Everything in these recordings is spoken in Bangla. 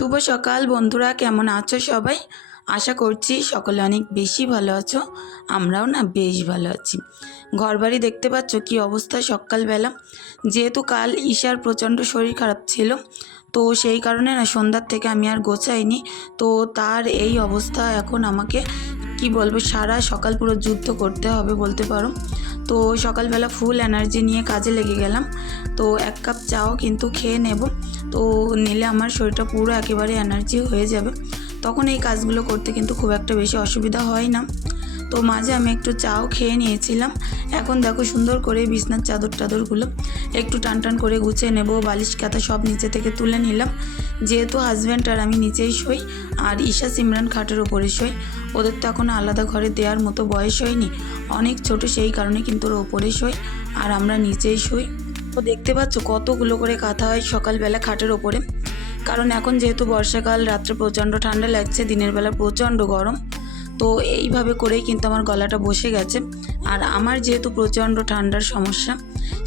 শুভ সকাল বন্ধুরা, কেমন আছো সবাই? আশা করছি সকলে অনেক বেশি ভালো আছো, আমরাও না বেশ ভালো আছি। ঘরবাড়ি দেখতে পাচ্ছ কি অবস্থা সকালবেলা। যেহেতু কাল ঈশার প্রচণ্ড শরীর খারাপ ছিল, তো সেই কারণে না সন্ধ্যার থেকে আমি আর গোছাইনি। তো তার এই অবস্থা এখন আমাকে, কি বলব, সারা সকাল পুরো যুদ্ধ করতে হবে বলতে পারো। তো সকালবেলা ফুল এনার্জি নিয়ে কাজে লেগে গেলাম। তো এক কাপ চাও কিন্তু খেয়ে নেব। তো নিলে আমার শরীরটা পুরো একেবারে এনার্জি হয়ে যাবে। তখন এই কাজগুলো করতে কিন্তু খুব একটা বেশি অসুবিধা হয় না। তো মাঝে আমি একটু চাও খেয়ে নিয়েছিলাম। এখন দেখো সুন্দর করে বিছনার চাদর টাদরগুলো একটু টান টান করে গুছিয়ে নেব, বালিশ কাতা সব নিচে থেকে তুলে নিলাম। যেহেতু হাজব্যান্ড আর আমি নিচেই শই, আর ঈশা সিমরান খাটের ওপরে শই ওদের তো এখন আলাদা ঘরে দেওয়ার মতো বয়স হয়নি। অনেক ছোট সেই কারণে কিন্তু ওর ওপরে শই আর আমরা নিচেই শই। তো দেখতে পাচ্ছ কতগুলো করে কাঁথা হয় সকালবেলা খাটের ওপরে। কারণ এখন যেহেতু বর্ষাকাল, রাত্রে প্রচণ্ড ঠান্ডা লাগছে, দিনের বেলা প্রচণ্ড গরম। তো এইভাবে করেই কিন্তু আমার গলাটা বসে গেছে। আর আমার যেহেতু প্রচণ্ড ঠান্ডার সমস্যা,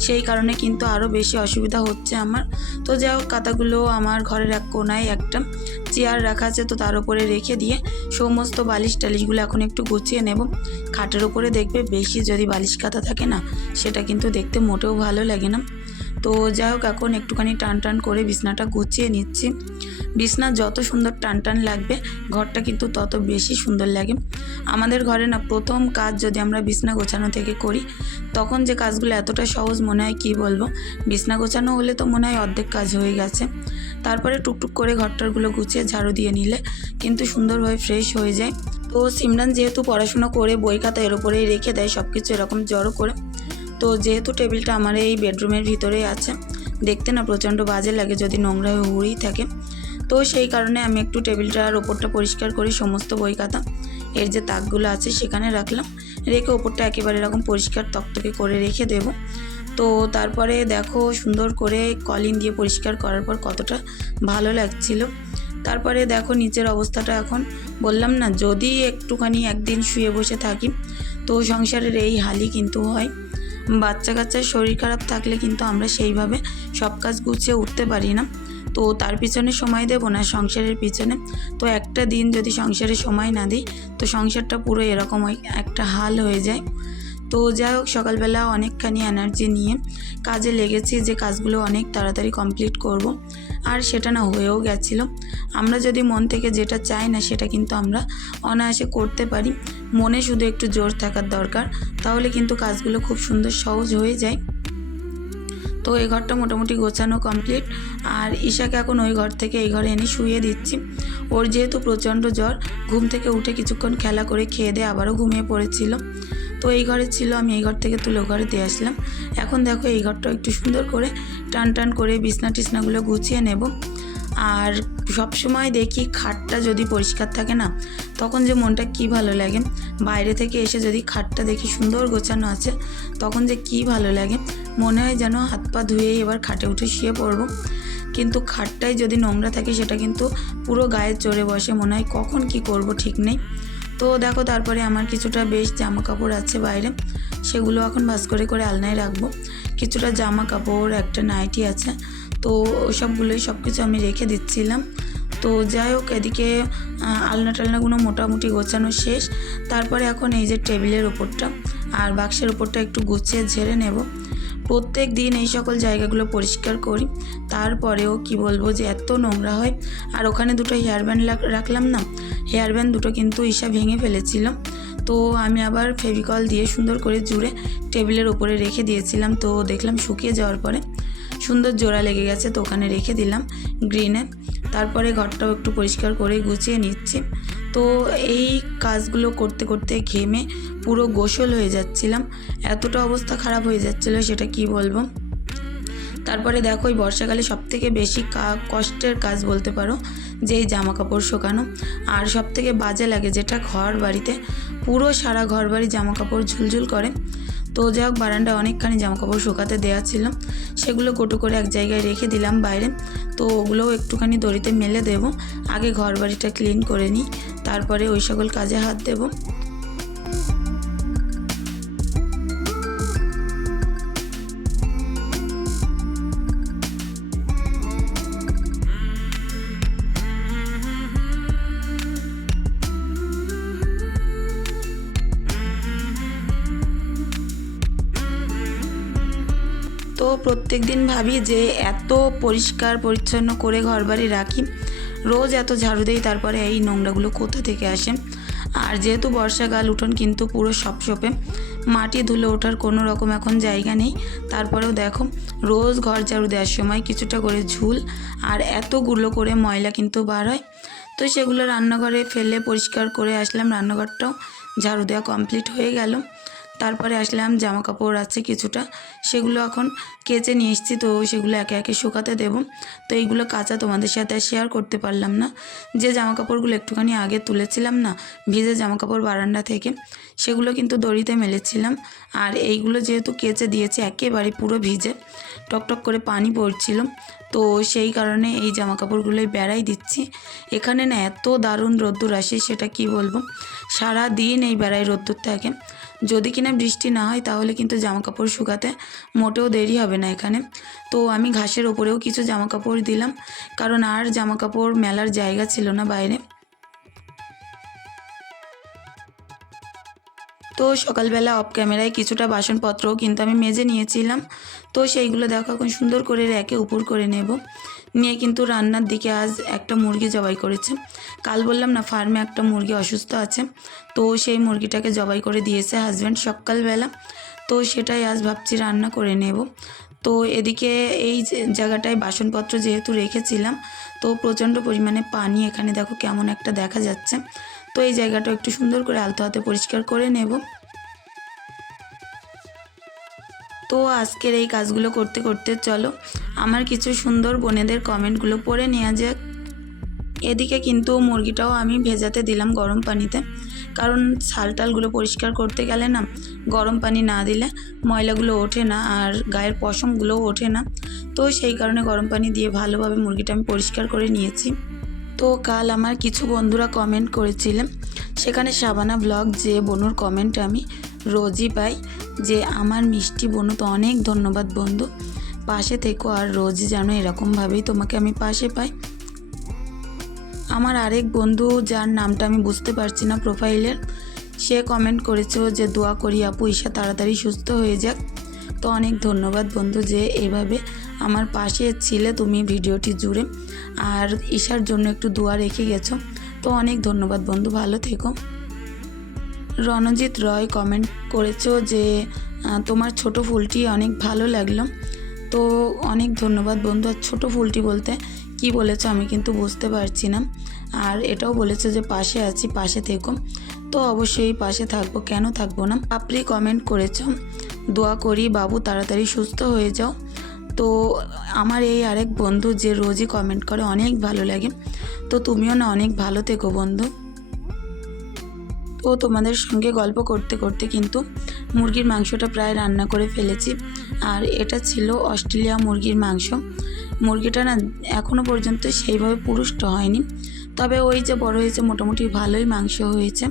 সেই কারণে কিন্তু আরও বেশি অসুবিধা হচ্ছে আমার। তো যাই হোক কাতাগুলো আমার ঘরের এক কোনায় একটা চেয়ার রাখা আছে, তো তার উপরে রেখে দিয়ে সমস্ত বালিশ টালিশগুলো এখন একটু গুছিয়ে নেব। খাটের ওপরে দেখবে বেশি যদি বালিশ কাতা থাকে না, সেটা কিন্তু দেখতে মোটেও ভালো লাগে না। তো যাই হোক, এখন একটুখানি টান টান করে বিছনাটা গুছিয়ে নিচ্ছি। বিছনা যত সুন্দর টান টান লাগবে, ঘরটা কিন্তু তত বেশি সুন্দর লাগে। আমাদের ঘরে না প্রথম কাজ যদি আমরা বিছনা গোছানো থেকে করি, তখন যে কাজগুলো এতটা সহজ মনে হয় কী বলব? বিছনা গোছানো হলে তো মনে হয় অর্ধেক কাজ হয়ে গেছে। তারপরে টুকটুক করে ঘরটারগুলো গুছিয়ে ঝাড়ু দিয়ে নিলে কিন্তু সুন্দরভাবে ফ্রেশ হয়ে যায়। তো সিমরান যেহেতু পড়াশুনো করে, বই খাতা এর উপরেই রেখে দেয় সব কিছু এরকম জড়ো করে। তো যেহেতু টেবিলটা আমার এই বেডরুমের ভিতরেই আছে, দেখতে না প্রচণ্ড বাজে লাগে যদি নোংরা হয়ে উড়েই থাকে। তো সেই কারণে আমি একটু টেবিলটার ওপরটা পরিষ্কার করি, সমস্ত বই খাতা। এর যে তাকগুলো আছে সেখানে রাখলাম। রেখে ওপরটা একেবারে এরকম পরিষ্কার তকতকে করে রেখে দেব। তো তারপরে দেখো সুন্দর করে কলিন দিয়ে পরিষ্কার করার পর কতটা ভালো লাগছিল। তারপরে দেখো নিচের অবস্থাটা এখন। বললাম না, যদি একটুখানি একদিন শুয়ে বসে থাকি, তো সংসারের এই হালই কিন্তু হয়। বাচ্চা কাচ্চার শরীর খারাপ থাকলে কিন্তু আমরা সেইভাবে সব কাজ গুছিয়ে উঠতে পারি না। তো তার পিছনে সময় দেবো না সংসারের পিছনে। তো একটা দিন যদি সংসারে সময় না দিই, তো সংসারটা পুরো এরকম একটা হাল হয়ে যায়। তো যাই হোক, সকালবেলা অনেকখানি এনার্জি নিয়ে কাজে লেগেছি যে কাজগুলো অনেক তাড়াতাড়ি কমপ্লিট করব। আর সেটা না হয়েও গেছিল। আমরা যদি মন থেকে যেটা চাই না, সেটা কিন্তু আমরা অনায়াসে করতে পারি। মনে শুধু একটু জোর থাকার দরকার, তাহলে কিন্তু কাজগুলো খুব সুন্দর সহজ হয়ে যায়। তো এই ঘরটা মোটামুটি গোছানো কমপ্লিট আর ঈশাকে এখন ওই ঘর থেকে এই ঘরে এনে শুয়ে দিচ্ছি। ওর যেহেতু প্রচণ্ড জ্বর, ঘুম থেকে উঠে কিছুক্ষণ খেলা করে খেয়ে দিয়ে আবারও ঘুমিয়ে পড়েছিল। তো এই ঘরে ছিল, আমি এই ঘর থেকে তুলে ঘরে দিয়ে আসলাম। এখন দেখো এই ঘরটা একটু সুন্দর করে টান টান করে বিছনা টিছনাগুলো গুছিয়ে নেব। আর সব সময় দেখি খাটটা যদি পরিষ্কার থাকে না, তখন যে মনটা কি ভালো লাগে। বাইরে থেকে এসে যদি খাটটা দেখি সুন্দর গোছানো আছে, তখন যে কি ভালো লাগে। মনে হয় যেন হাত পা ধুয়েই এবার খাটে উঠে শুয়ে পড়ব। কিন্তু খাটটাই যদি নোংরা থাকে, সেটা কিন্তু পুরো গায়ে চড়ে বসে। মনে হয় কখন কি করব ঠিক নেই। তো দেখো, তারপরে আমার কিছুটা বেশ জামা কাপড় আছে বাইরে। সেগুলো এখন ভাস করে করে আলনায় রাখব। কিছুটা জামা কাপড় একটা নাইটি আছে। তো ওসবগুলোই সব কিছু আমি রেখে দিচ্ছিলাম। তো যাই হোক, এদিকে আলনা টালনাগুলো মোটামুটি গোছানো শেষ। তারপরে এখন এই যে টেবিলের ওপরটা আর বাক্সের ওপরটা একটু গুছিয়ে ঝেড়ে নেব। প্রত্যেক দিন এই সকল জায়গাগুলো পরিষ্কার করি। তারপরেও কি বলব যে এত নোংরা হয়। আর ওখানে দুটো হেয়ার ব্যান্ড রাখলাম না? হেয়ার ব্যান্ড দুটো কিন্তু ঈশা ভেঙে ফেলেছিল। তো আমি আবার ফেভিকল দিয়ে সুন্দর করে জুড়ে টেবিলের ওপরে রেখে দিয়েছিলাম। তো দেখলাম শুকিয়ে যাওয়ার পরে সুন্দর জোড়া লেগে গেছে, তো ওখানে রেখে দিলাম গ্রিনে তারপরে ঘরটাও একটু পরিষ্কার করে গুছিয়ে নিচ্ছি। তো এই কাজগুলো করতে করতে ঘেমে পুরো গোসল হয়ে যাচ্ছিলাম। এতটা অবস্থা খারাপ হয়ে যাচ্ছিল, সেটা কি বলব? তারপরে দেখো ওই বর্ষাকালে সবথেকে বেশি কষ্টের কাজ বলতে পারো, যে এই জামা কাপড় শোকানো। আর সবথেকে বাজে লাগে যেটা ঘর বাড়িতে পুরো সারা ঘর বাড়ি জামা কাপড় ঝুলঝুল করে। তো যাই হোক বারান্দায় অনেকখানি জামাকাপড় শুকাতে দেওয়া ছিল। সেগুলো কোটো করে এক জায়গায় রেখে দিলাম বাইরে। তো ওগুলোও একটুখানি দড়িতে মেলে দেব। আগে ঘর বাড়িটা ক্লিন করে নিই। তারপরে ওই সকল কাজে হাত দেবো। তো প্রত্যেক দিন ভাবি যে এত পরিষ্কার, পরিচ্ছন্ন করে ঘরবাড়ি রাখি। রোজ এত ঝাড়ু দেই, তারপরে এই নোংরাগুলো কোথা থেকে আসে? আর যেহেতু বর্ষাকাল, উঠোন কিন্তু পুরো সপসপে। মাটি ধুলে ওঠার কোনো রকম এখন জায়গা নেই। তারপরেও দেখো, রোজ ঘর ঝাড়ু দেওয়ার সময় কিছুটা করে ঝুল আর এতগুলো করে ময়লা কিন্তু বার হয়। তো সেগুলো রান্নাঘরে ফেলে পরিষ্কার করে আসলাম। রান্নাঘরটাও ঝাড়ু দেওয়া কমপ্লিট হয়ে গেল। তারপরে আসলাম জামা কাপড় আছে কিছুটা, সেগুলো এখন কেচে নিয়ে এসেছি, তো সেগুলো একে একে শুকাতে দেবো। তো এইগুলো কাঁচা তোমাদের সাথে শেয়ার করতে পারলাম না। যে জামা কাপড়গুলো একটুখানি আগে তুলেছিলাম না, ভিজে জামা কাপড় বারান্দা থেকে, সেগুলো কিন্তু দড়িতে মেলেছিলাম। আর এইগুলো যেহেতু কেচে দিয়েছি, একেবারে পুরো ভিজে, টকটক করে পানি পড়ছিল, তো সেই কারণে এই জামা কাপড়গুলোই বেড়াই দিচ্ছি। এখানে না এত দারুণ রোদ্দুর আসে, সেটা কি বলব? সারা দিন এই বেড়াই রোদ্দুর থাকে যদি কিনা বৃষ্টি না হয়, তাহলে কিন্তু জামা কাপড় শুকাতে মোটেও দেরি হবে না এখানে। তো আমি ঘাসের ওপরেও কিছু জামা কাপড় দিলাম, কারণ আর জামা কাপড় মেলার জায়গা ছিল না বাইরে। তো সকালবেলা অফ ক্যামেরায় কিছুটা বাসনপত্রও কিন্তু আমি মেজে নিয়েছিলাম। তো সেইগুলো দেখো, এখন সুন্দর করে র্যাকে উপর করে নেব। নিয়ে কিন্তু রান্নার দিকে আজ একটা মুরগি জবাই করেছে। কাল বললাম না, ফার্মে একটা মুরগি অসুস্থ আছে। তো সেই মুরগিটাকে জবাই করে দিয়েছে হাজব্যান্ড সকালবেলা। তো সেটাই আজ ভাবছি রান্না করে নেব। তো এদিকে এই জায়গাটায় বাসনপত্র যেহেতু রেখেছিলাম, তো প্রচণ্ড পরিমাণে পানি এখানে দেখো কেমন একটা দেখা যাচ্ছে। তো এই জায়গাটা একটু সুন্দর করে আলতো হাতে পরিষ্কার করে নেব। তো আজকের এই কাজগুলো করতে করতে চলো, আমার কিছু সুন্দর বোনেদের কমেন্টগুলো পড়ে নেওয়া যাক। এদিকে কিন্তু মুরগিটাও আমি ভেজাতে দিলাম গরম পানিতে, কারণ ছালটালগুলো পরিষ্কার করতে গেলে না, গরম পানি না দিলে ময়লাগুলো ওঠে না আর গায়ের পশমগুলোও ওঠে না। তো সেই কারণে গরম পানি দিয়ে ভালোভাবে মুরগিটা আমি পরিষ্কার করে নিয়েছি। তো কাল আমার কিছু বন্ধুরা কমেন্ট করেছিলেন সেখানে সাবানা ব্লগ যে বনুর কমেন্ট আমি রোজই পাই। যে আমার মিষ্টি বনু তো অনেক ধন্যবাদ বন্ধু। পাশে থেকো আর রোজই যেন এরকমভাবেই তোমাকে আমি পাশে পাই। আমার আরেক বন্ধু, যার নামটা আমি বুঝতে পারছি না প্রোফাইলের, সে কমেন্ট করেছে যে, দোয়া করি আপু, ঈশা তাড়াতাড়ি সুস্থ হয়ে যাক। তো অনেক ধন্যবাদ বন্ধু যে এভাবে আমার পাশে ছিলে তুমি ভিডিওটি জুড়ে। আর ঈশার জন্য একটু দোয়া রেখে গেছো। তো অনেক ধন্যবাদ বন্ধু, ভালো থেকো। রণজিৎ রয় কমেন্ট করেছ যে তোমার ছোট ফুলটি অনেক ভালো লাগল। তো অনেক ধন্যবাদ বন্ধু, আর ছোটো ফুলটি বলতে কি বলেছ আমি কিন্তু বুঝতে পারছি না। আর এটাও বলেছ যে, পাশে আছি, পাশে থেকো। তো অবশ্যই পাশে থাকব, কেন থাকব না? আপনি কমেন্ট করেছ, দোয়া করি বাবু, তাড়াতাড়ি সুস্থ হয়ে যাও। তো আমার এই আরেক বন্ধু যে রোজই কমেন্ট করে, অনেক ভালো লাগে। তো তুমিও না অনেক ভালো থেকো বন্ধু। তো তোমাদের সঙ্গে গল্প করতে করতে কিন্তু মুরগির মাংসটা প্রায় রান্না করে ফেলেছি। আর এটা ছিল অস্ট্রেলিয়া মুরগির মাংস। মুরগিটা না এখনও পর্যন্ত সেইভাবে পুরুষ্ট হয়নি। তবে ওই যে বড় হয়েছে, মোটামুটি ভালোই মাংস হয়েছে।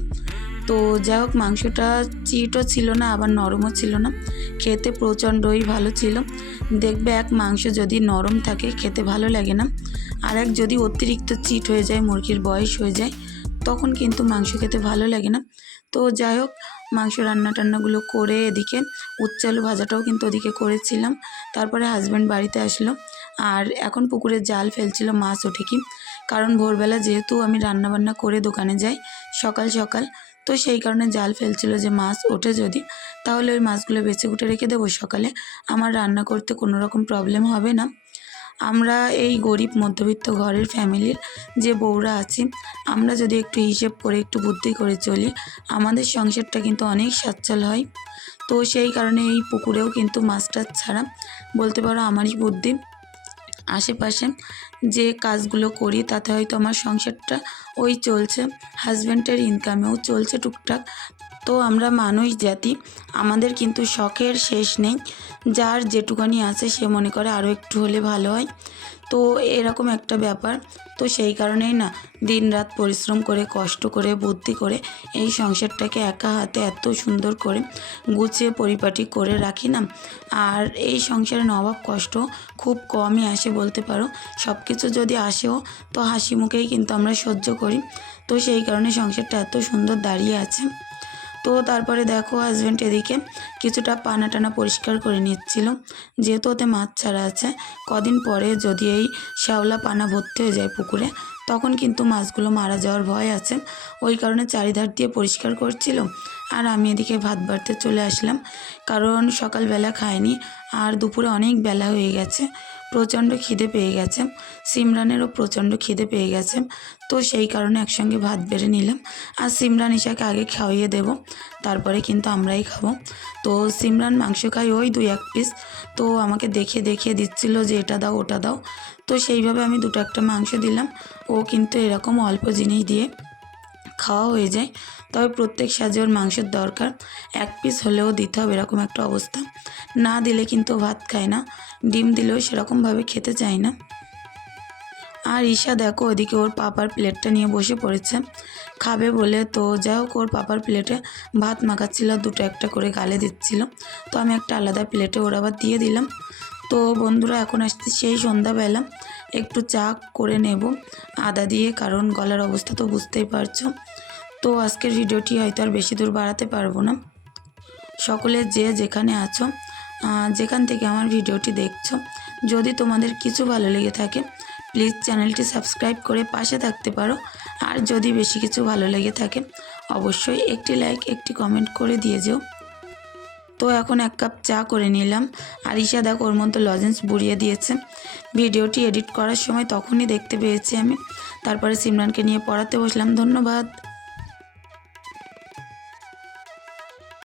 তো যাই হোক, মাংসটা চিটও ছিল না, আবার নরমও ছিল না। খেতে প্রচণ্ডই ভালো ছিল। দেখবে এক মাংস যদি নরম থাকে, খেতে ভালো লাগে না। আর এক যদি অতিরিক্ত চিট হয়ে যায়, মুরগির বয়স হয়ে যায় তখন কিন্তু মাংস খেতে ভালো লাগে না। তো যাই হোক, মাংস রান্না টান্নাগুলো করে এদিকে উচ্চ আলু ভাজাটাও কিন্তু ওদিকে করেছিলাম। তারপরে হাজব্যান্ড বাড়িতে আসলো। আর এখন পুকুরে জাল ফেলছিল মাছ ওঠে কি কারণ ভোরবেলা যেহেতু আমি রান্না বান্না করে দোকানে যাই, সকাল সকাল, তো সেই কারণে জাল ফেলছিল যে মাছ ওঠে যদি, তাহলে ওই মাছগুলো বেছে কুটে রেখে দেবো সকালে। আমার রান্না করতে কোনো রকম প্রবলেম হবে না। আমরা এই গরিব মধ্যবিত্ত ঘরের ফ্যামিলির যে বউরা আছি, আমরা যদি একটু হিসেব করে, একটু বুদ্ধি করে চলি, আমাদের সংসারটা কিন্তু অনেক সচ্ছল হয়। তো সেই কারণে এই পুকুরেও কিন্তু মাছ টাছ ছাড়া, বলতে পারো আমারই বুদ্ধি। আশেপাশে যে কাজগুলো করি, তাতে হয়তো আমার সংসারটা ওই চলছে হাজব্যান্ডের ইনকামেও চলছে টুকটাক। তো আমরা মানুষ জাতি, আমাদের কিন্তু শখের শেষ নেই। যার যেটুকানি আছে সে মনে করে আরও একটু হলে ভালো হয়। তো এরকম একটা ব্যাপার। তো সেই কারণেই না দিন রাত পরিশ্রম করে, কষ্ট করে, বুদ্ধি করে এই সংসারটাকে একা হাতে এত সুন্দর করে গুছিয়ে পরিপাটি করে রাখি না। আর এই সংসারে অভাব কষ্ট খুব কমই আসে বলতে পারো। সব কিছু যদি আসেও, তো হাসি মুখেই কিন্তু আমরা সহ্য করি। তো সেই কারণে সংসারটা এত সুন্দর দাঁড়িয়ে আছে। তো তারপরে দেখো হাজব্যান্ড এদিকে কিছুটা পানা টানা পরিষ্কার করে নিচ্ছিল। যেহেতু ওতে মাছ ছাড়া আছে, কদিন পরে যদি এই শ্যাওলা পানা ভর্তি হয়ে যায় পুকুরে, তখন কিন্তু মাছগুলো মারা যাওয়ার ভয় আছে। ওই কারণে চারিধার দিয়ে পরিষ্কার করছিল। আর আমি এদিকে ভাত বাড়তে চলে আসলাম, কারণ সকালবেলা খাইনি, আর দুপুরে অনেক বেলা হয়ে গেছে। প্রচণ্ড খিদে পেয়ে গেছে। সিমরানেরও প্রচণ্ড খিদে পেয়ে গেছে। তো সেই কারণে একসঙ্গে ভাত বেড়ে নিলাম। আর সিমরান ঈশাকে আগে খাওয়িয়ে দেব, তারপরে কিন্তু আমরাই খাব। তো সিমরান মাংস খাই ওই দুই এক পিস তো আমাকে দেখে দেখিয়ে দিচ্ছিল যে এটা দাও, ওটা দাও। তো সেইভাবে আমি দুটো একটা মাংস দিলাম। ও কিন্তু এরকম অল্প জিনিস দিয়ে খাওয়া হয়ে যায়। তবে প্রত্যেক সাজে ওর মাংসের দরকার। এক পিস হলেও দিতে হবে এরকম একটা অবস্থা। না দিলে কিন্তু ভাত খায় না। ডিম দিলেও সেরকমভাবে খেতে চায় না। আর ঈশা দেখো ওদিকে ওর পাপার প্লেটটা নিয়ে বসে পড়েছে। খাবে বলে তো যাই হোক, ওর পাপার প্লেটে ভাত মাখাচ্ছিল, দুটো একটা করে গালে দিচ্ছিল। তো আমি একটা আলাদা প্লেটে ওর আবার দিয়ে দিলাম। তো বন্ধুরা এখন আসছে সেই সন্ধ্যাবেলা। একটু চা করে নেব। আদা দিয়ে, কারণ গলার অবস্থা তো বুঝতেই পারছ। তো আজকের ভিডিওটি হয়তো আর বেশি দূর বাড়াতে পারব না। সকলে যে যেখানে আছো যেখান থেকে আমার ভিডিওটি দেখছ, যদি তোমাদের কিছু ভালো লেগে থাকে প্লিজ চ্যানেলটি সাবস্ক্রাইব করে পাশে থাকতে পারো। আর যদি বেশি কিছু ভালো লেগে থাকে, অবশ্যই একটি লাইক একটি কমেন্ট করে দিয়ে যেও। তো এখন এক কাপ চা করে নিলাম। আর ঈশা দেখো, ওর মধ্যে লজেন্স বুড়িয়ে দিয়েছে। ভিডিওটি এডিট করার সময় তখনই দেখতে পেয়েছি আমি। তারপরে সিমরানকে নিয়ে পড়াতে বসলাম। ধন্যবাদ।